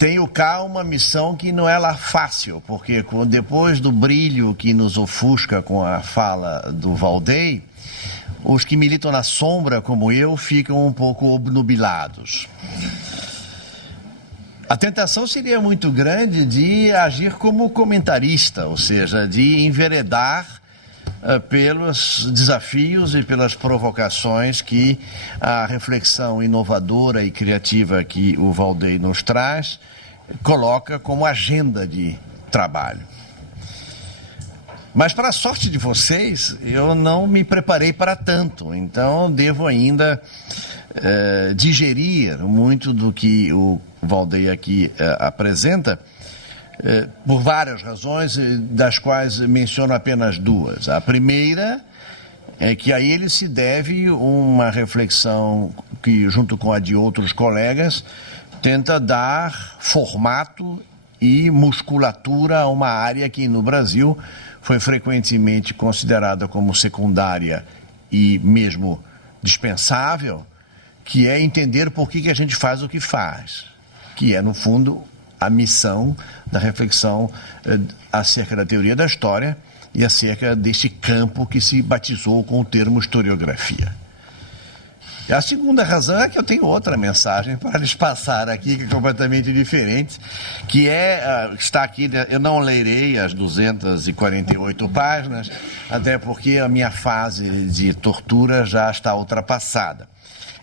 tenho cá uma missão que não é lá fácil, porque depois do brilho que nos ofusca com a fala do Waldey, os que militam na sombra, como eu, ficam um pouco obnubilados. A tentação seria muito grande de agir como comentarista, ou seja, de enveredar pelos desafios e pelas provocações que a reflexão inovadora e criativa que o Waldey nos traz coloca como agenda de trabalho. Mas, para a sorte de vocês, eu não me preparei para tanto, então devo ainda digerir muito do que o Waldey aqui apresenta, por várias razões, das quais menciono apenas duas. A primeira é que a ele se deve uma reflexão que, junto com a de outros colegas, tenta dar formato e musculatura a uma área que no Brasil foi frequentemente considerada como secundária e mesmo dispensável, que é entender por que a gente faz o que faz, que é, no fundo, a missão da reflexão acerca da teoria da história e acerca deste campo que se batizou com o termo historiografia. E a segunda razão é que eu tenho outra mensagem para lhes passar aqui, que é completamente diferente, que está aqui, eu não lerei as 248 páginas, até porque a minha fase de tortura já está ultrapassada.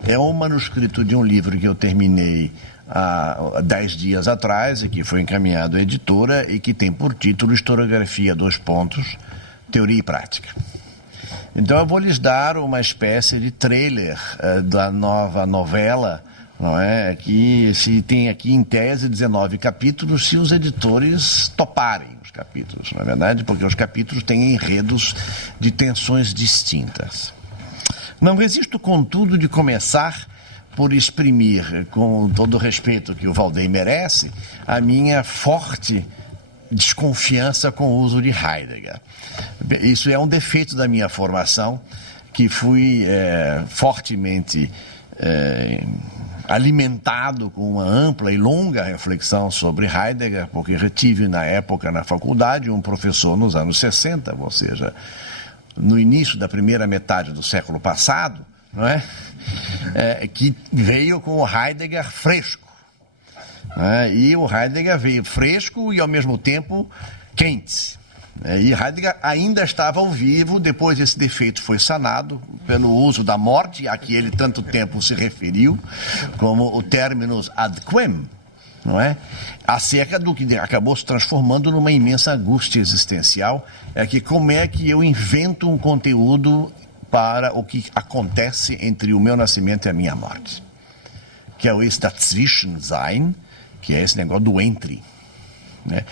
É um manuscrito de um livro que eu terminei há 10 dias atrás e que foi encaminhado à editora e que tem por título Historiografia, Teoria e Prática. Então eu vou lhes dar uma espécie de trailer da nova novela, não é? Que se tem aqui em tese 19 capítulos, se os editores toparem os capítulos, não é verdade? Porque os capítulos têm enredos de tensões distintas. Não resisto, contudo, de começar por exprimir, com todo o respeito que o Waldey merece, a minha forte desconfiança com o uso de Heidegger. Isso é um defeito da minha formação, que fui fortemente alimentado com uma ampla e longa reflexão sobre Heidegger, porque retive na época na faculdade um professor nos anos 60, ou seja, no início da primeira metade do século passado, não é? Que veio com o Heidegger fresco. E o Heidegger veio fresco e, ao mesmo tempo, quente. E Heidegger ainda estava ao vivo, depois esse defeito foi sanado pelo uso da morte, a que ele tanto tempo se referiu, como o terminus ad quem, não é? Acerca do que acabou se transformando numa imensa angústia existencial, que como é que eu invento um conteúdo para o que acontece entre o meu nascimento e a minha morte, que é esse Dazwischensein, que é esse negócio do entre, né?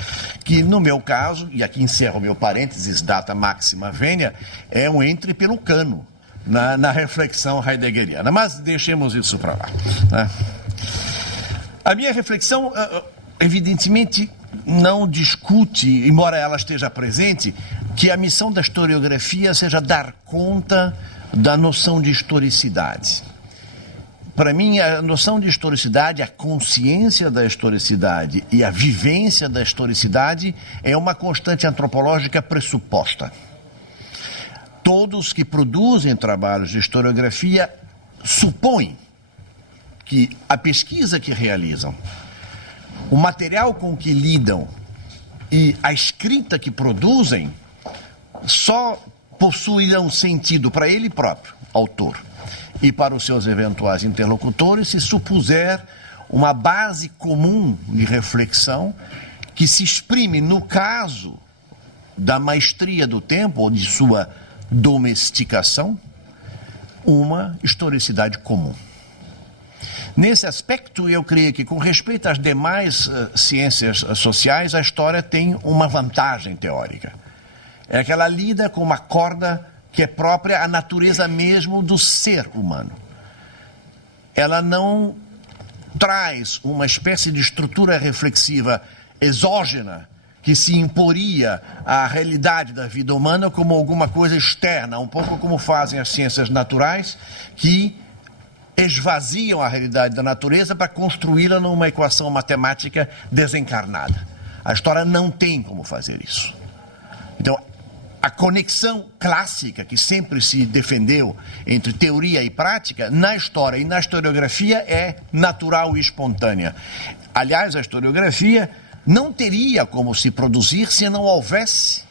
Que no meu caso, e aqui encerro o meu parênteses, data máxima vênia, é um entre pelo cano, na reflexão heideggeriana, mas deixemos isso para lá, né? A minha reflexão, evidentemente, não discute, embora ela esteja presente, que a missão da historiografia seja dar conta da noção de historicidade. Para mim, a noção de historicidade, a consciência da historicidade e a vivência da historicidade é uma constante antropológica pressuposta. Todos que produzem trabalhos de historiografia supõem que a pesquisa que realizam, o material com que lidam e a escrita que produzem só possuirão sentido para ele próprio, autor, e para os seus eventuais interlocutores, se supuser uma base comum de reflexão que se exprime, no caso da maestria do tempo ou de sua domesticação, uma historicidade comum. Nesse aspecto, eu creio que, com respeito às demais ciências sociais, a história tem uma vantagem teórica. É que ela lida com uma corda que é própria à natureza mesmo do ser humano. Ela não traz uma espécie de estrutura reflexiva exógena que se imporia à realidade da vida humana como alguma coisa externa, um pouco como fazem as ciências naturais, que esvaziam a realidade da natureza para construí-la numa equação matemática desencarnada. A história não tem como fazer isso. Então, a conexão clássica que sempre se defendeu entre teoria e prática, na história e na historiografia, é natural e espontânea. Aliás, a historiografia não teria como se produzir se não houvesse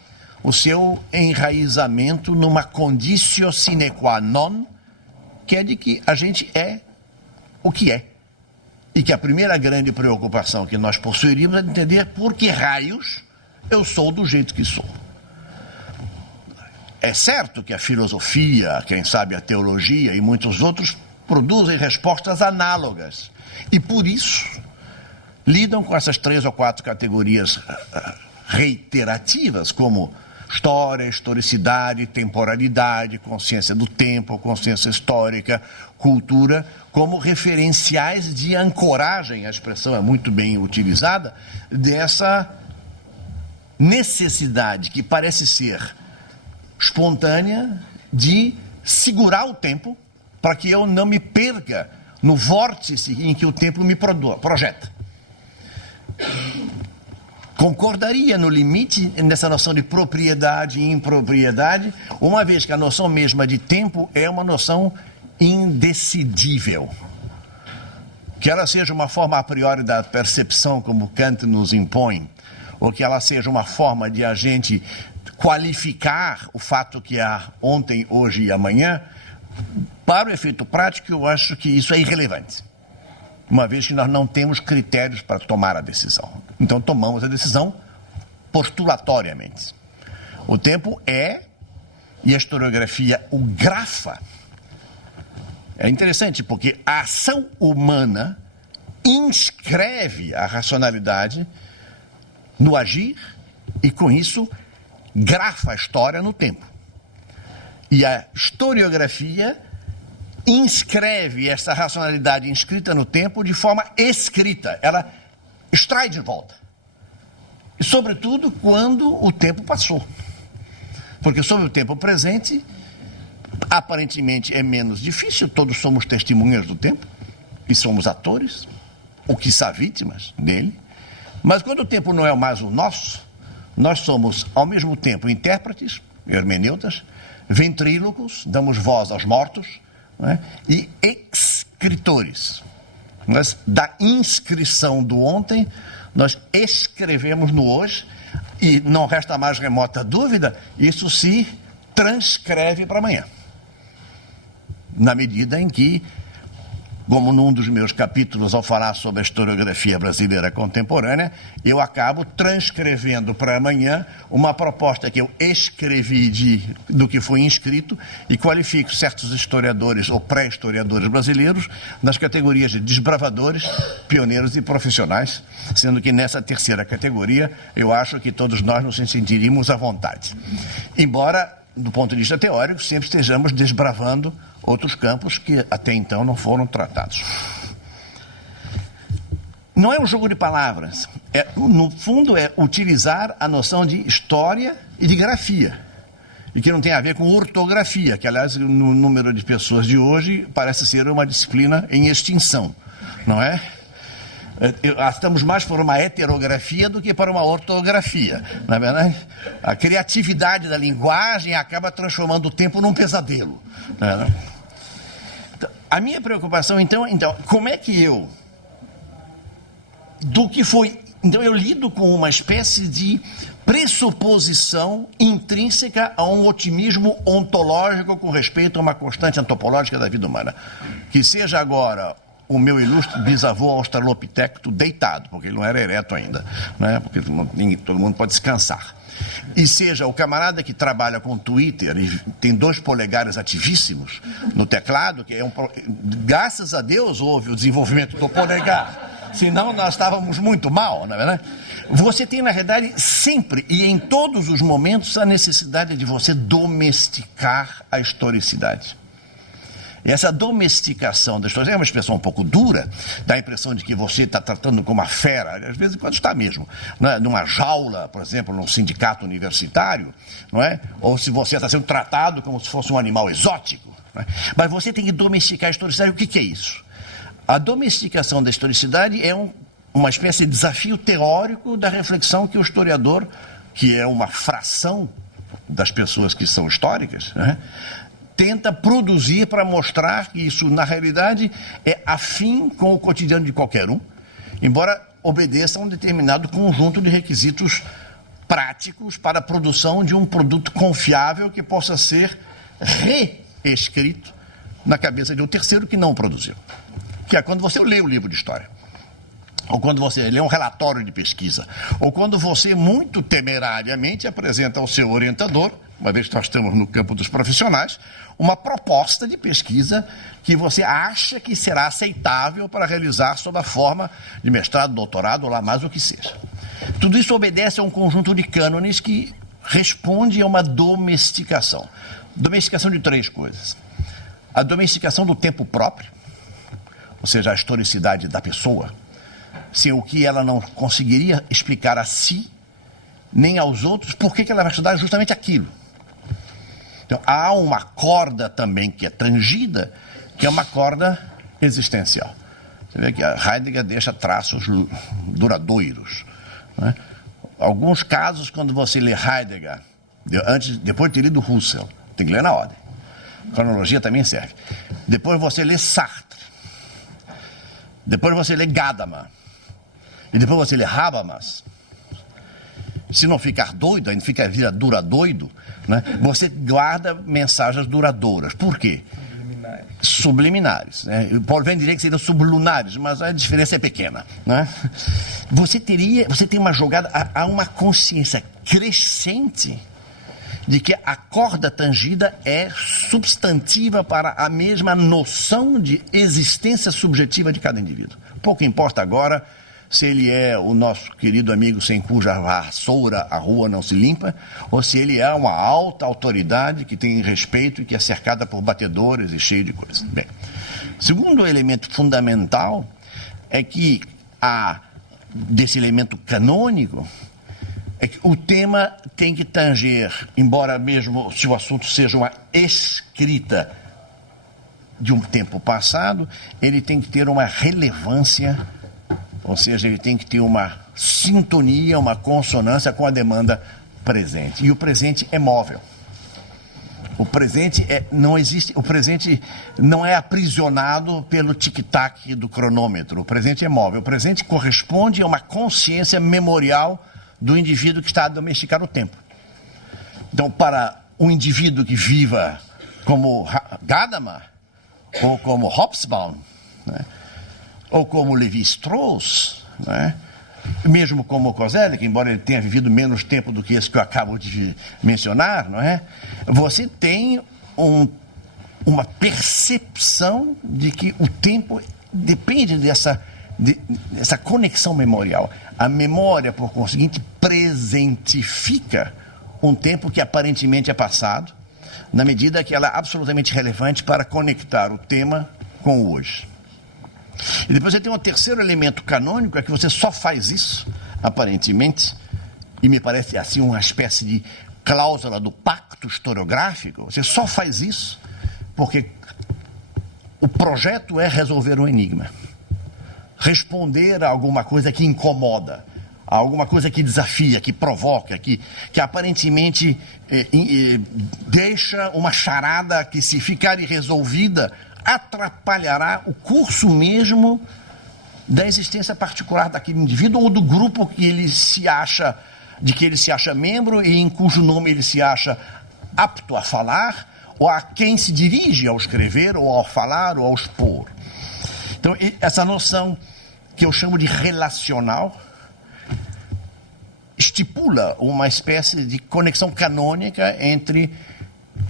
o seu enraizamento numa conditio sine qua non, que é de que a gente é o que é. E que a primeira grande preocupação que nós possuiríamos é entender por que raios eu sou do jeito que sou. É certo que a filosofia, quem sabe a teologia e muitos outros produzem respostas análogas. E por isso lidam com essas 3 ou 4 categorias reiterativas, como história, historicidade, temporalidade, consciência do tempo, consciência histórica, cultura, como referenciais de ancoragem, a expressão é muito bem utilizada, dessa necessidade que parece ser espontânea de segurar o tempo para que eu não me perca no vórtice em que o tempo me projeta. Concordaria no limite nessa noção de propriedade e impropriedade, uma vez que a noção mesma de tempo é uma noção indecidível. Que ela seja uma forma a priori da percepção, como Kant nos impõe, ou que ela seja uma forma de a gente qualificar o fato que há ontem, hoje e amanhã, para o efeito prático, eu acho que isso é irrelevante, uma vez que nós não temos critérios para tomar a decisão. Então, tomamos a decisão postulatoriamente. O tempo é, e a historiografia o grafa. É interessante porque a ação humana inscreve a racionalidade no agir e, com isso, grafa a história no tempo. E a historiografia inscreve essa racionalidade inscrita no tempo de forma escrita. Ela extrai de volta. E, sobretudo, quando o tempo passou. Porque sobre o tempo presente, aparentemente é menos difícil, todos somos testemunhas do tempo, e somos atores, ou quiçá vítimas dele. Mas quando o tempo não é mais o nosso, nós somos, ao mesmo tempo, intérpretes, hermeneutas, ventrílocos, damos voz aos mortos, não é? E escritores. Mas da inscrição do ontem, nós escrevemos no hoje, e não resta mais remota dúvida, isso se transcreve para amanhã. Na medida em que, como num dos meus capítulos ao falar sobre a historiografia brasileira contemporânea, eu acabo transcrevendo para amanhã uma proposta que eu escrevi do que foi inscrito e qualifico certos historiadores ou pré-historiadores brasileiros nas categorias de desbravadores, pioneiros e profissionais, sendo que nessa terceira categoria eu acho que todos nós nos sentiríamos à vontade. Embora, do ponto de vista teórico, sempre estejamos desbravando outros campos que até então não foram tratados. Não é um jogo de palavras. No fundo, é utilizar a noção de história e de grafia. E que não tem a ver com ortografia, que, aliás, no número de pessoas de hoje, parece ser uma disciplina em extinção, não é? Estamos mais por uma heterografia do que por uma ortografia, não é verdade? A criatividade da linguagem acaba transformando o tempo num pesadelo, não é verdade? Então, a minha preocupação, então, como é que eu lido com uma espécie de pressuposição intrínseca a um otimismo ontológico com respeito a uma constante antropológica da vida humana, que seja agora o meu ilustre bisavô australopithecus deitado, porque ele não era ereto ainda, né? Porque todo mundo pode descansar. E seja o camarada que trabalha com Twitter e tem 2 polegares ativíssimos no teclado, que é graças a Deus houve o desenvolvimento do polegar, senão nós estávamos muito mal, não é verdade? Você tem, na realidade, sempre e em todos os momentos a necessidade de você domesticar a historicidade. E essa domesticação da história é uma expressão um pouco dura, dá a impressão de que você está tratando como uma fera, às vezes quando está mesmo, né? Numa jaula, por exemplo, num sindicato universitário, não é? Ou se você está sendo tratado como se fosse um animal exótico, Né? Mas você tem que domesticar a historicidade. O que é isso? A domesticação da historicidade é uma espécie de desafio teórico da reflexão que o historiador, que é uma fração das pessoas que são históricas, né, tenta produzir para mostrar que isso, na realidade, é afim com o cotidiano de qualquer um, embora obedeça a um determinado conjunto de requisitos práticos para a produção de um produto confiável que possa ser reescrito na cabeça de um terceiro que não o produziu. Que é quando você lê o livro de história, ou quando você lê um relatório de pesquisa, ou quando você muito temerariamente apresenta ao seu orientador, uma vez que nós estamos no campo dos profissionais, uma proposta de pesquisa que você acha que será aceitável para realizar sob a forma de mestrado, doutorado ou lá mais o que seja. Tudo isso obedece a um conjunto de cânones que responde a uma domesticação. Domesticação de três coisas. A domesticação do tempo próprio, ou seja, a historicidade da pessoa, sem o que ela não conseguiria explicar a si, nem aos outros, por que ela vai estudar justamente aquilo. Então, há uma corda também que é tangida, que é uma corda existencial. Você vê que a Heidegger deixa traços duradouros. Né? Alguns casos, quando você lê Heidegger, depois de ter lido Husserl, tem que ler na ordem. Cronologia também serve. Depois você lê Sartre. Depois você lê Gadamer. E depois você lê Habermas. Se não ficar doido, ainda vira duradoido, né? Você guarda mensagens duradouras. Por quê? Subliminares. Né? Paulo vem dizer que seriam sublunares, mas a diferença é pequena. Né? Você tem uma jogada, há uma consciência crescente de que a corda tangida é substantiva para a mesma noção de existência subjetiva de cada indivíduo. Pouco importa agora se ele é o nosso querido amigo sem cuja vassoura a rua não se limpa, ou se ele é uma alta autoridade que tem respeito e que é cercada por batedores e cheio de coisas. Bem, segundo elemento fundamental é que desse elemento canônico, é que o tema tem que tanger, embora mesmo se o assunto seja uma escrita de um tempo passado, ele tem que ter uma relevância, ou seja, ele tem que ter uma sintonia, uma consonância com a demanda presente. E o presente é móvel. O presente não é aprisionado pelo tic-tac do cronômetro. O presente é móvel. O presente corresponde a uma consciência memorial do indivíduo que está a domesticar o tempo. Então, para um indivíduo que viva como Gadamer, ou como Hobsbawm, né, ou como Levi-Strauss, né, mesmo como Koselleck, embora ele tenha vivido menos tempo do que esse que eu acabo de mencionar, não é? Você tem uma percepção de que o tempo depende dessa conexão memorial. A memória, por conseguinte, presentifica um tempo que aparentemente é passado, na medida que ela é absolutamente relevante para conectar o tema com o hoje. E depois você tem um terceiro elemento canônico, é que você só faz isso, aparentemente, e me parece assim uma espécie de cláusula do pacto historiográfico, você só faz isso porque o projeto é resolver um enigma. Responder a alguma coisa que incomoda, a alguma coisa que desafia, que provoca, que aparentemente deixa uma charada que, se ficar irresolvida, atrapalhará o curso mesmo da existência particular daquele indivíduo ou do grupo que ele se acha membro e em cujo nome ele se acha apto a falar, ou a quem se dirige ao escrever, ou ao falar, ou ao expor. Então, essa noção que eu chamo de relacional estipula uma espécie de conexão canônica entre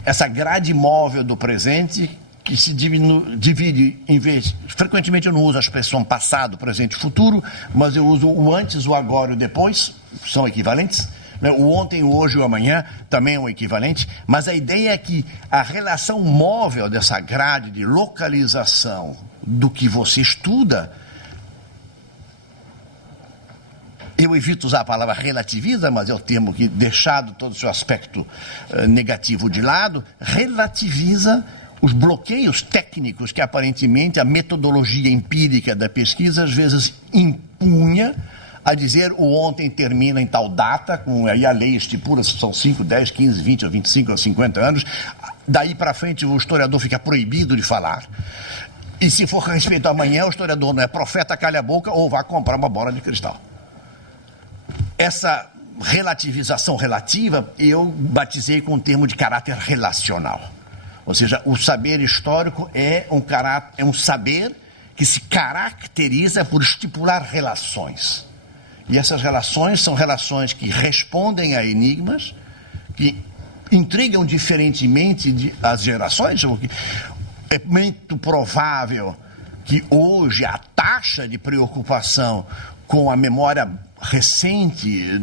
essa grade móvel do presente, que se divide em vez... Frequentemente eu não uso a expressão passado, presente e futuro, mas eu uso o antes, o agora e o depois, são equivalentes. O ontem, o hoje e o amanhã também é um equivalente, mas a ideia é que a relação móvel dessa grade de localização do que você estuda, eu evito usar a palavra relativiza, mas é o termo que, deixado todo o seu aspecto negativo de lado, relativiza os bloqueios técnicos que aparentemente a metodologia empírica da pesquisa às vezes impunha a dizer o ontem termina em tal data, aí a lei estipula se são 5, 10, 15, 20, ou 25 ou 50 anos, daí para frente o historiador fica proibido de falar. E se for a respeito amanhã, o historiador não é profeta, calha a boca ou vá comprar uma bola de cristal. Essa relativização relativa eu batizei com o termo de caráter relacional. Ou seja, o saber histórico é um saber que se caracteriza por estipular relações. E essas relações são relações que respondem a enigmas, que intrigam diferentemente as gerações. É muito provável que hoje a taxa de preocupação com a memória recente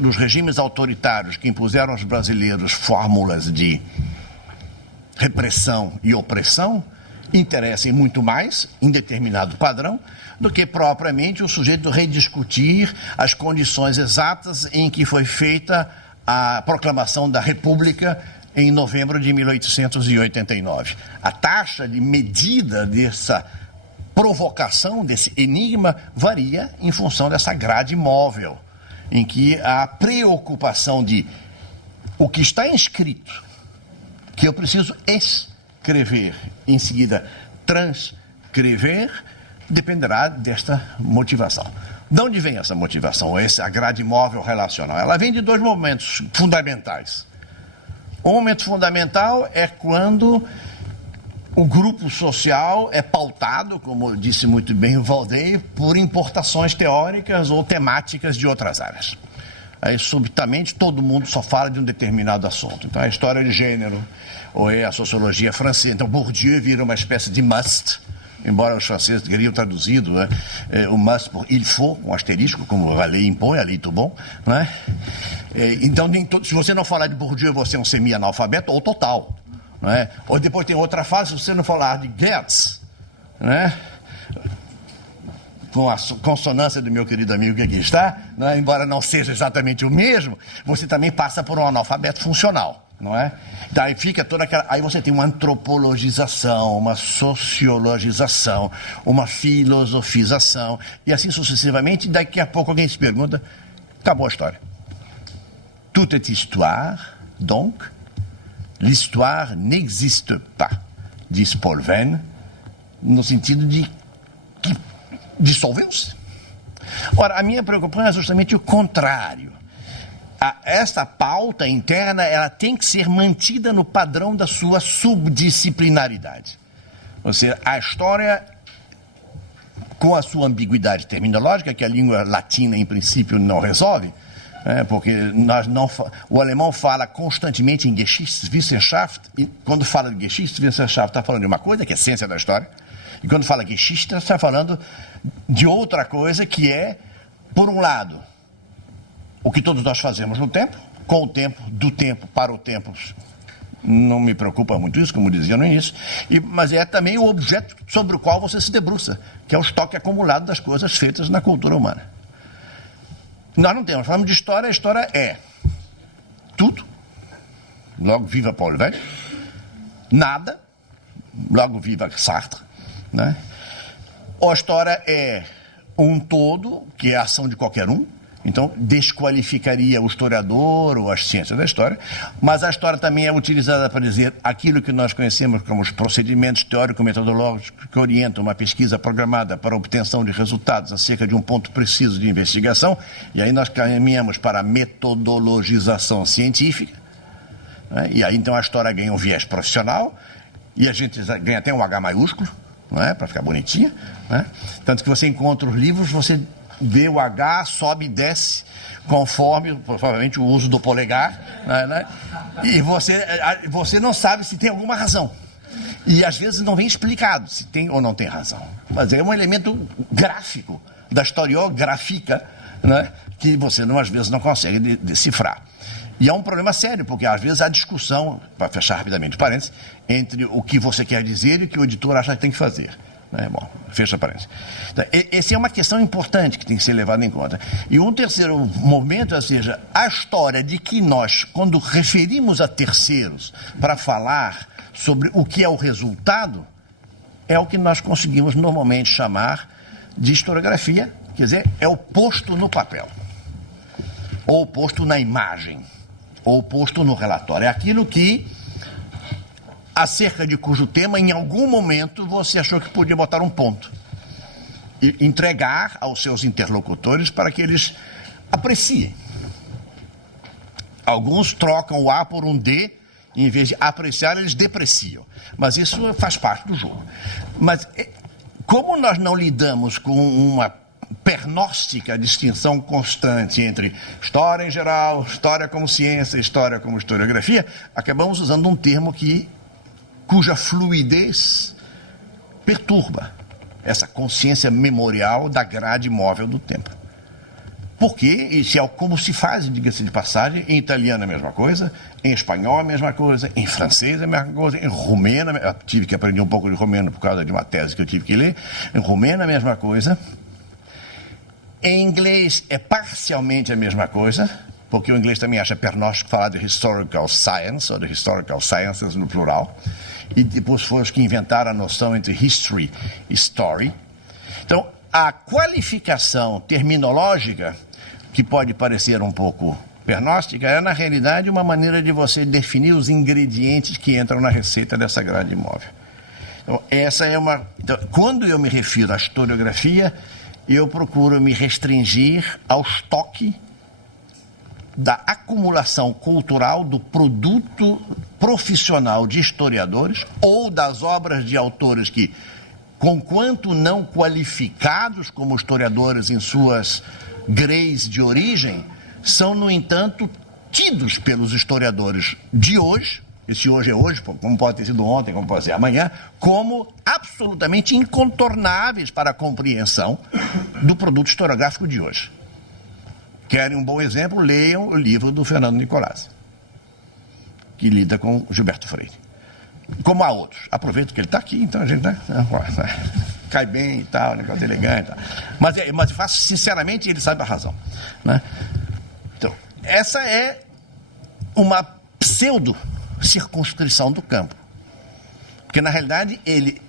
dos regimes autoritários que impuseram aos brasileiros fórmulas de repressão e opressão interessem muito mais, em determinado padrão, do que propriamente o sujeito rediscutir as condições exatas em que foi feita a proclamação da República em novembro de 1889. A taxa de medida dessa provocação, desse enigma, varia em função dessa grade móvel, em que a preocupação de o que está inscrito, que eu preciso escrever, em seguida transcrever, dependerá desta motivação. De onde vem essa motivação, essa grade móvel relacional? Ela vem de dois momentos fundamentais. Um momento fundamental é quando o grupo social é pautado, como disse muito bem o Valdeir, por importações teóricas ou temáticas de outras áreas. Aí, subitamente, todo mundo só fala de um determinado assunto. Então, a história de gênero, ou é a sociologia francesa. Então, Bourdieu vira uma espécie de must, embora os franceses teriam traduzido, né, o must por il faut, um asterisco, como a lei impõe, a lei tout bon, né? Então, se você não falar de Bourdieu, você é um semi-analfabeto ou total. Né? Ou depois tem outra fase, se você não falar de Goethe, né? Com a consonância do meu querido amigo que aqui está, né? Embora não seja exatamente o mesmo, você também passa por um analfabeto funcional. Não é? Daí fica toda aquela. Aí você tem uma antropologização, uma sociologização, uma filosofização, e assim sucessivamente. Daqui a pouco alguém se pergunta: acabou a história. Tout est histoire, donc l'histoire n'existe pas, diz Paul Venn, no sentido de que dissolveu-se. Ora, a minha preocupação é justamente o contrário. Esta pauta interna, ela tem que ser mantida no padrão da sua subdisciplinaridade. Ou seja, a história, com a sua ambiguidade terminológica, que a língua latina, em princípio, não resolve, porque o alemão fala constantemente em Geschichtswissenschaft, e quando fala de Geschichtswissenschaft, está falando de uma coisa, que é a ciência da história, e quando fala Geschichte, está falando de outra coisa, que é, por um lado, o que todos nós fazemos no tempo, com o tempo, do tempo, para o tempo. Não me preocupa muito isso, como dizia no início, mas é também o objeto sobre o qual você se debruça, que é o estoque acumulado das coisas feitas na cultura humana. Nós não temos, falamos de história, a história é tudo, logo viva Paul Venn, nada, logo viva Sartre, né? A história é um todo, que é a ação de qualquer um. Então, desqualificaria o historiador ou as ciências da história, mas a história também é utilizada para dizer aquilo que nós conhecemos como os procedimentos teórico-metodológicos que orientam uma pesquisa programada para a obtenção de resultados acerca de um ponto preciso de investigação, e aí nós caminhamos para a metodologização científica, né? E aí então a história ganha um viés profissional, e a gente ganha até um H maiúsculo, não é? Para ficar bonitinha, né? Tanto que você encontra os livros, você vê o H, sobe e desce, conforme, provavelmente, o uso do polegar, né? E você não sabe se tem alguma razão. E, às vezes, não vem explicado se tem ou não tem razão. Mas é um elemento gráfico, da historiográfica, né? Que você, às vezes, não consegue decifrar. E é um problema sério, porque, às vezes, há discussão, para fechar rapidamente o parênteses, entre o que você quer dizer e o que o editor acha que tem que fazer. Bom, fecha parênteses. Então, essa é uma questão importante que tem que ser levada em conta. E um terceiro momento, ou seja, a história de que nós, quando referimos a terceiros para falar sobre o que é o resultado, é o que nós conseguimos normalmente chamar de historiografia, quer dizer, é o posto no papel, ou posto na imagem, ou posto no relatório. É aquilo que, acerca de cujo tema, em algum momento, você achou que podia botar um ponto e entregar aos seus interlocutores para que eles apreciem. Alguns trocam o A por um D, e em vez de apreciar, eles depreciam. Mas isso faz parte do jogo. Mas como nós não lidamos com uma pernóstica distinção constante entre história em geral, história como ciência, história como historiografia, acabamos usando um termo cuja fluidez perturba essa consciência memorial da grade móvel do tempo. Porque isso é como se faz, diga-se de passagem, em italiano é a mesma coisa, em espanhol é a mesma coisa, em francês é a mesma coisa, em romeno, eu tive que aprender um pouco de romeno por causa de uma tese que eu tive que ler, em romeno é a mesma coisa, em inglês é parcialmente a mesma coisa, porque o inglês também acha pernóstico falar de historical science, ou de historical sciences no plural, e depois foram os que inventaram a noção entre history e story. Então, a qualificação terminológica, que pode parecer um pouco pernóstica, é, na realidade, uma maneira de você definir os ingredientes que entram na receita dessa grade móvel. Então, essa é uma... Então, quando eu me refiro à historiografia, eu procuro me restringir ao estoque da acumulação cultural do produto profissional de historiadores ou das obras de autores que, conquanto não qualificados como historiadores em suas greys de origem, são, no entanto, tidos pelos historiadores de hoje, esse hoje é hoje, como pode ter sido ontem, como pode ser amanhã, como absolutamente incontornáveis para a compreensão do produto historiográfico de hoje. Querem um bom exemplo? Leiam o livro do Fernando Nicolazzi, que lida com Gilberto Freire. Como há outros. Aproveito que ele está aqui, então a gente cai bem e tal, negócio elegante e tal. Mas faço, sinceramente, ele sabe a razão. Né? Então, essa é uma pseudo-circunscrição do campo. Porque, na realidade, ele,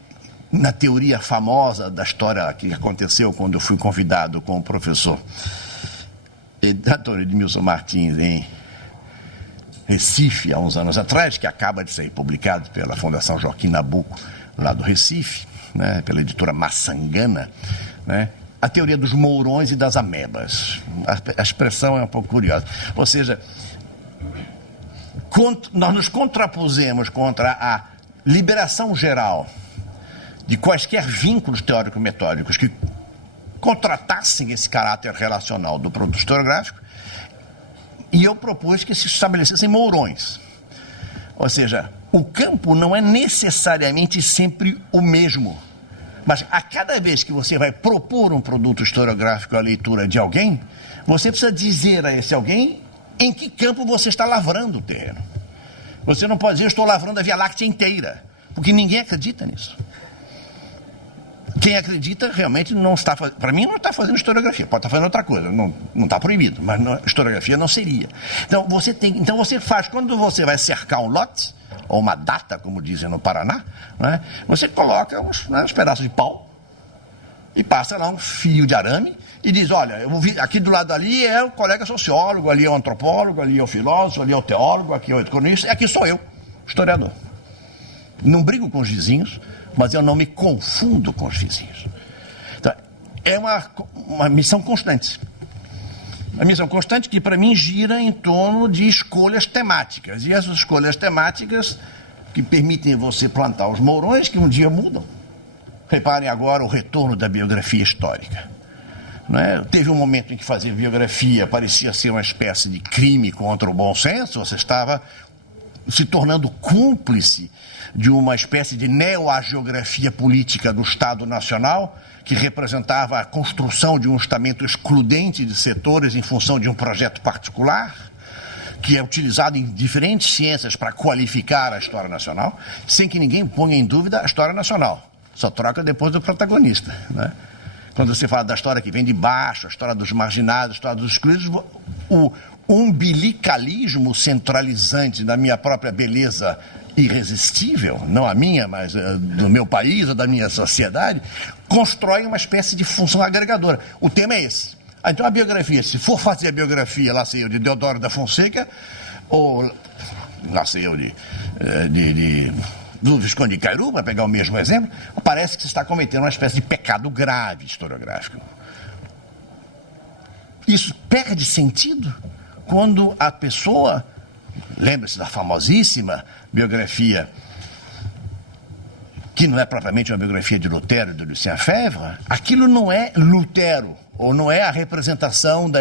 na teoria famosa da história que aconteceu quando eu fui convidado com o professor Antônio Edmilson Martins em Recife, há uns anos atrás, que acaba de ser publicado pela Fundação Joaquim Nabuco, lá do Recife, né, pela editora Maçangana, né, a teoria dos mourões e das amebas. A expressão é um pouco curiosa. Ou seja, nós nos contrapusemos contra a liberação geral de quaisquer vínculos teórico-metódicos que contratassem esse caráter relacional do produto historiográfico, e eu propus que se estabelecessem mourões. Ou seja, o campo não é necessariamente sempre o mesmo, mas a cada vez que você vai propor um produto historiográfico à leitura de alguém, você precisa dizer a esse alguém em que campo você está lavrando o terreno. Você não pode dizer, eu estou lavrando a Via Láctea inteira, porque ninguém acredita nisso. Quem acredita realmente não está fazendo, para mim não está fazendo historiografia, pode estar fazendo outra coisa, não está proibido, mas historiografia não seria. Então você faz, quando você vai cercar um lote, ou uma data, como dizem no Paraná, né, você coloca uns pedaços de pau e passa lá um fio de arame e diz, olha, eu vou vir, aqui do lado ali é o colega sociólogo, ali é o antropólogo, ali é o filósofo, ali é o teólogo, aqui é o economista, e aqui sou eu, historiador. Não brigo com os vizinhos, mas eu não me confundo com os vizinhos. Então, é uma missão constante. Uma missão constante que, para mim, gira em torno de escolhas temáticas. E essas escolhas temáticas que permitem você plantar os mourões que um dia mudam. Reparem agora o retorno da biografia histórica. Não é? Teve um momento em que fazer biografia parecia ser uma espécie de crime contra o bom senso, você estava se tornando cúmplice de uma espécie de neo-agiografia política do Estado Nacional, que representava a construção de um estamento excludente de setores em função de um projeto particular, que é utilizado em diferentes ciências para qualificar a história nacional, sem que ninguém ponha em dúvida a história nacional. só troca depois do protagonista, né? Quando você fala da história que vem de baixo, a história dos marginados, a história dos excluídos, o umbilicalismo centralizante da minha própria beleza irresistível, não a minha, mas do meu país ou da minha sociedade, constrói uma espécie de função agregadora. O tema é esse. Então a biografia, se for fazer a biografia, lá sei eu, de Deodoro da Fonseca, ou lá sei eu, do Visconde de Cairu, para pegar o mesmo exemplo, parece que se está cometendo uma espécie de pecado grave historiográfico. Isso perde sentido quando a pessoa, lembra-se da famosíssima biografia, que não é propriamente uma biografia de Lutero, de Lucien Febvre, aquilo não é Lutero, ou não é a representação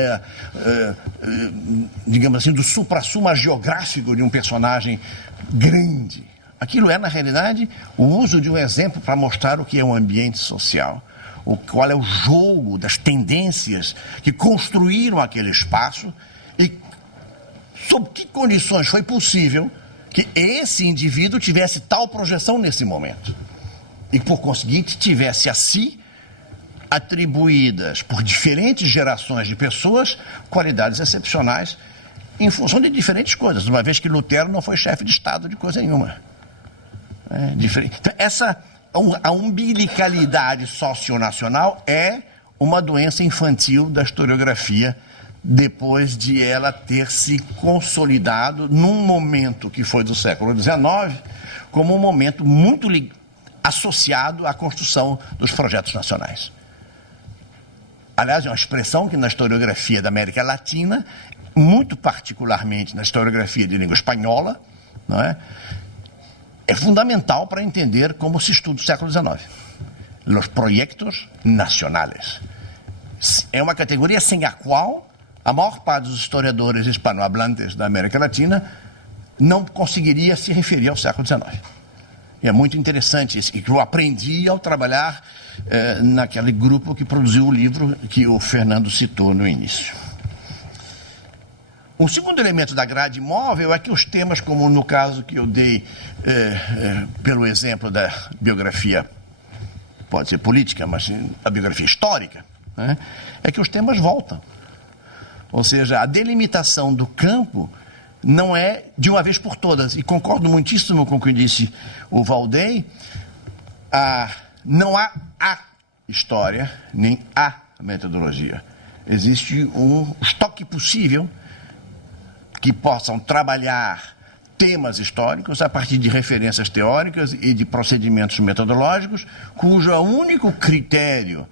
digamos assim, do supra-sumo geográfico de um personagem grande. Aquilo é, na realidade, o uso de um exemplo para mostrar o que é um ambiente social, qual é o jogo das tendências que construíram aquele espaço e sob que condições foi possível que esse indivíduo tivesse tal projeção nesse momento e, por conseguinte, tivesse a si atribuídas por diferentes gerações de pessoas qualidades excepcionais em função de diferentes coisas, uma vez que Lutero não foi chefe de Estado de coisa nenhuma. Então, a umbilicalidade socionacional é uma doença infantil da historiografia depois de ela ter se consolidado num momento que foi do século XIX como um momento muito associado à construção dos projetos nacionais. Aliás, é uma expressão que na historiografia da América Latina, muito particularmente na historiografia de língua espanhola, não é? É fundamental para entender como se estuda o século XIX. Los proyectos nacionales. É uma categoria sem a qual a maior parte dos historiadores hispanohablantes da América Latina não conseguiria se referir ao século XIX. E é muito interessante isso, e que eu aprendi ao trabalhar naquele grupo que produziu o livro que o Fernando citou no início. Um segundo elemento da grade móvel é que os temas, como no caso que eu dei pelo exemplo da biografia, pode ser política, mas a biografia histórica, né, é que os temas voltam. Ou seja, a delimitação do campo não é de uma vez por todas. E concordo muitíssimo com o que disse o Valdem, não há a história, nem a metodologia. Existe um estoque possível que possam trabalhar temas históricos a partir de referências teóricas e de procedimentos metodológicos, cujo único critério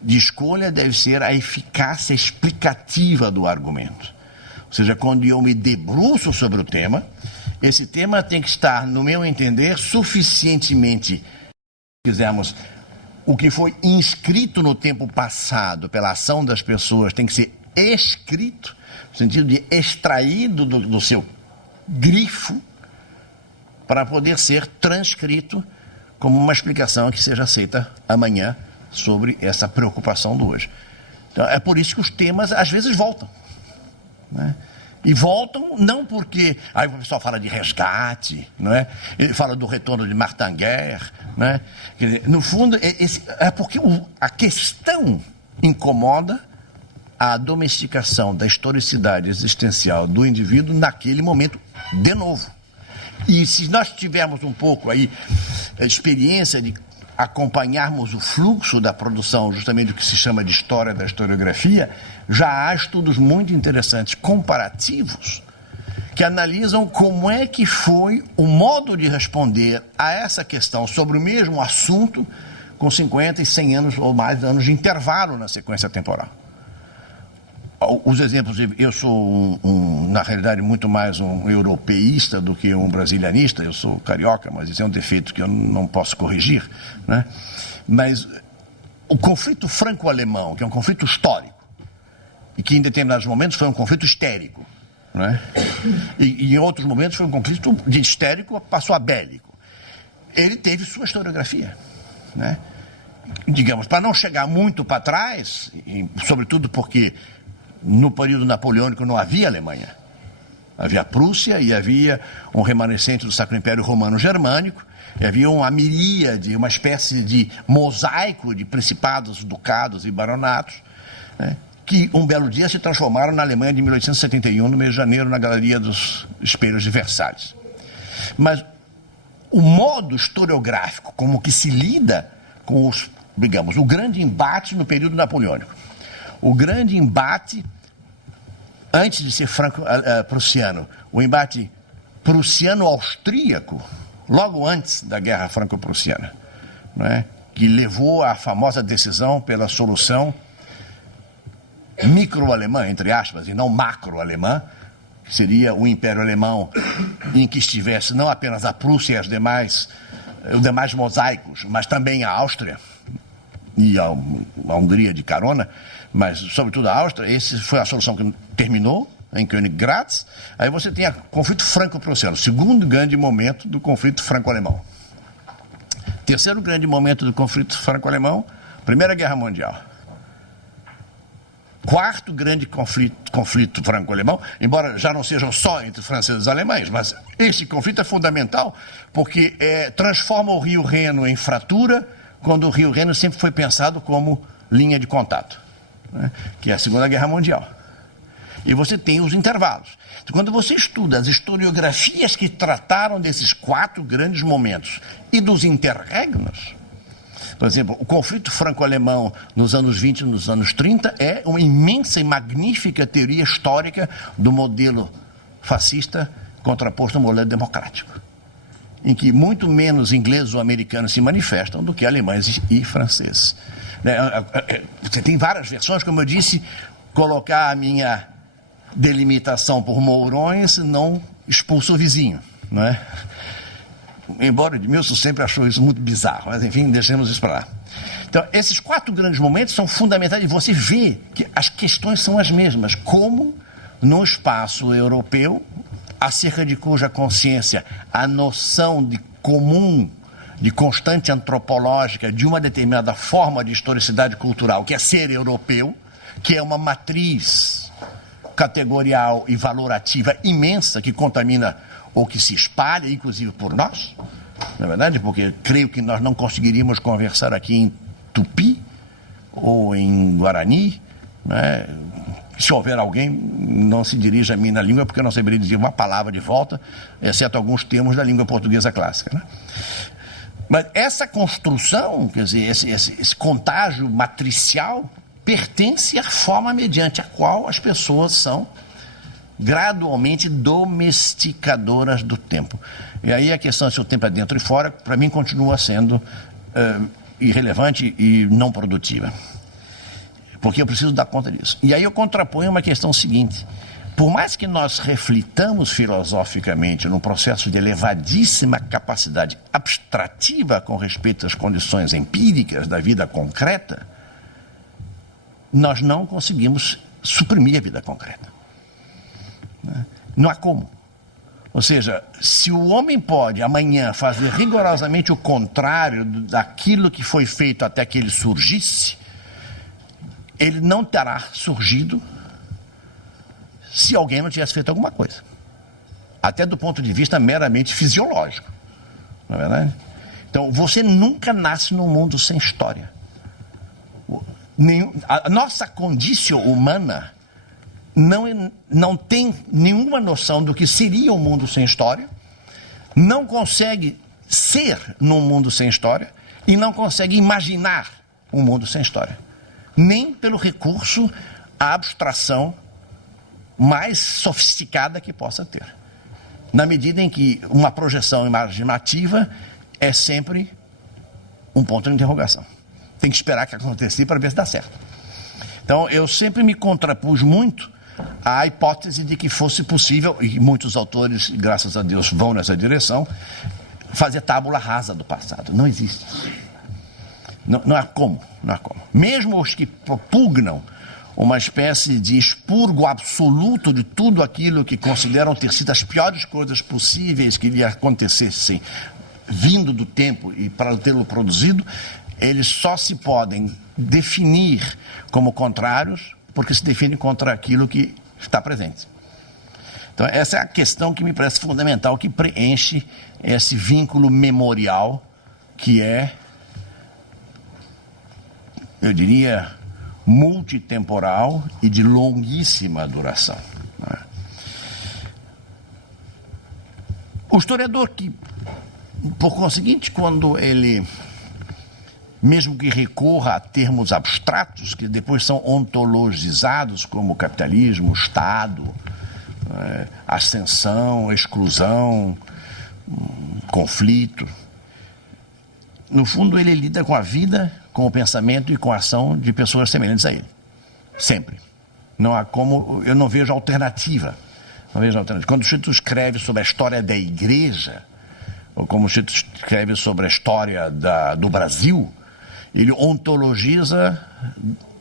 de escolha deve ser a eficácia explicativa do argumento. Ou seja, quando eu me debruço sobre o tema, esse tema tem que estar, no meu entender, suficientemente, se quisermos, o que foi inscrito no tempo passado pela ação das pessoas tem que ser escrito, no sentido de extraído do seu grifo, para poder ser transcrito como uma explicação que seja aceita amanhã sobre essa preocupação do hoje. Então, é por isso que os temas às vezes voltam, né? E voltam não porque aí o pessoal fala de resgate, não é? Ele fala do retorno de Martin Guerre, né? Quer dizer, no fundo é porque a questão incomoda a domesticação da historicidade existencial do indivíduo naquele momento de novo. E se nós tivermos um pouco aí a experiência de acompanharmos o fluxo da produção, justamente do que se chama de história da historiografia, já há estudos muito interessantes, comparativos, que analisam como é que foi o modo de responder a essa questão sobre o mesmo assunto com 50 e 100 anos ou mais anos de intervalo na sequência temporal. Os exemplos, eu sou, na realidade, muito mais um europeísta do que um brasilianista, eu sou carioca, mas isso é um defeito que eu não posso corrigir, né? Mas o conflito franco-alemão, que é um conflito histórico, e que em determinados momentos foi um conflito histérico, né? E em outros momentos foi um conflito de histérico passou a bélico. Ele teve sua historiografia, né? Digamos, para não chegar muito para trás, e sobretudo porque no período napoleônico não havia Alemanha. Havia a Prússia e havia um remanescente do Sacro Império Romano Germânico, Havia uma miríade, uma espécie de mosaico de principados, ducados e baronatos, né, que um belo dia se transformaram na Alemanha de 1871, no mês de janeiro, na Galeria dos Espelhos de Versalhes. Mas o modo historiográfico como que se lida com os, digamos, o grande embate no período napoleônico, o grande embate antes de ser franco-prussiano, o embate prussiano-austríaco, logo antes da Guerra Franco-Prussiana, né, que levou à famosa decisão pela solução micro-alemã, entre aspas, e não macro-alemã, que seria o Império Alemão em que estivesse não apenas a Prússia e os demais mosaicos, mas também a Áustria e a Hungria de carona, mas sobretudo a Áustria. Essa foi a solução que terminou em Königgrätz. Aí você tem o conflito franco-prussiano, segundo grande momento do conflito franco-alemão. Terceiro grande momento do conflito franco-alemão, Primeira Guerra Mundial. Quarto grande conflito franco-alemão, embora já não seja só entre franceses e alemães, mas esse conflito é fundamental porque transforma o Rio Reno em fratura, quando o Rio Reno sempre foi pensado como linha de contato, né, que é a Segunda Guerra Mundial. E você tem os intervalos. Então, quando você estuda as historiografias que trataram desses quatro grandes momentos e dos interregnos, por exemplo, o conflito franco-alemão nos anos 20 e nos anos 30 é uma imensa e magnífica teoria histórica do modelo fascista contraposto ao modelo democrático, em que muito menos ingleses ou americanos se manifestam do que alemães e franceses. Você tem várias versões, como eu disse, colocar a minha delimitação por mourões não expulsa o vizinho, não é? Embora o Edmilson sempre achou isso muito bizarro, mas enfim, deixemos isso para lá. Então, esses quatro grandes momentos são fundamentais e você vê que as questões são as mesmas, como no espaço europeu, acerca de cuja consciência a noção de comum, de constante antropológica, de uma determinada forma de historicidade cultural, que é ser europeu, que é uma matriz categorial e valorativa imensa que contamina ou que se espalha, inclusive por nós, não é verdade? Porque creio que nós não conseguiríamos conversar aqui em Tupi ou em Guarani, né? Se houver alguém, não se dirija a mim na língua, porque eu não saberia dizer uma palavra de volta, exceto alguns termos da língua portuguesa clássica, né? Mas essa construção, quer dizer, esse contágio matricial, pertence à forma mediante a qual as pessoas são gradualmente domesticadoras do tempo. E aí a questão se o tempo é dentro e fora, para mim continua sendo irrelevante e não produtiva. Porque eu preciso dar conta disso. E aí eu contraponho uma questão seguinte: por mais que nós reflitamos filosoficamente num processo de elevadíssima capacidade abstrativa com respeito às condições empíricas da vida concreta, nós não conseguimos suprimir a vida concreta. Não há como. Ou seja, se o homem pode amanhã fazer rigorosamente o contrário daquilo que foi feito até que ele surgisse, ele não terá surgido se alguém não tivesse feito alguma coisa. Até do ponto de vista meramente fisiológico. Não é verdade? Então, você nunca nasce num mundo sem história. A nossa condição humana não tem nenhuma noção do que seria um mundo sem história, não consegue ser num mundo sem história e não consegue imaginar um mundo sem história. Nem pelo recurso à abstração mais sofisticada que possa ter. Na medida em que uma projeção imaginativa é sempre um ponto de interrogação. Tem que esperar que aconteça para ver se dá certo. Então, eu sempre me contrapus muito à hipótese de que fosse possível, e muitos autores, graças a Deus, vão nessa direção, fazer tábula rasa do passado. Não existe. Não há como. Mesmo os que propugnam uma espécie de expurgo absoluto de tudo aquilo que consideram ter sido as piores coisas possíveis que lhe acontecessem vindo do tempo e para tê-lo produzido, eles só se podem definir como contrários porque se definem contra aquilo que está presente. Então, essa é a questão que me parece fundamental, que preenche esse vínculo memorial que é, eu diria, multitemporal e de longuíssima duração. O historiador que, por conseguinte, quando ele, mesmo que recorra a termos abstratos, que depois são ontologizados como capitalismo, Estado, ascensão, exclusão, conflito, no fundo ele lida com a vida, com o pensamento e com a ação de pessoas semelhantes a ele. Sempre. Não há como, eu não vejo alternativa. Não vejo alternativa. Quando o Chito escreve sobre a história da igreja, ou como o Chito escreve sobre a história do Brasil, ele ontologiza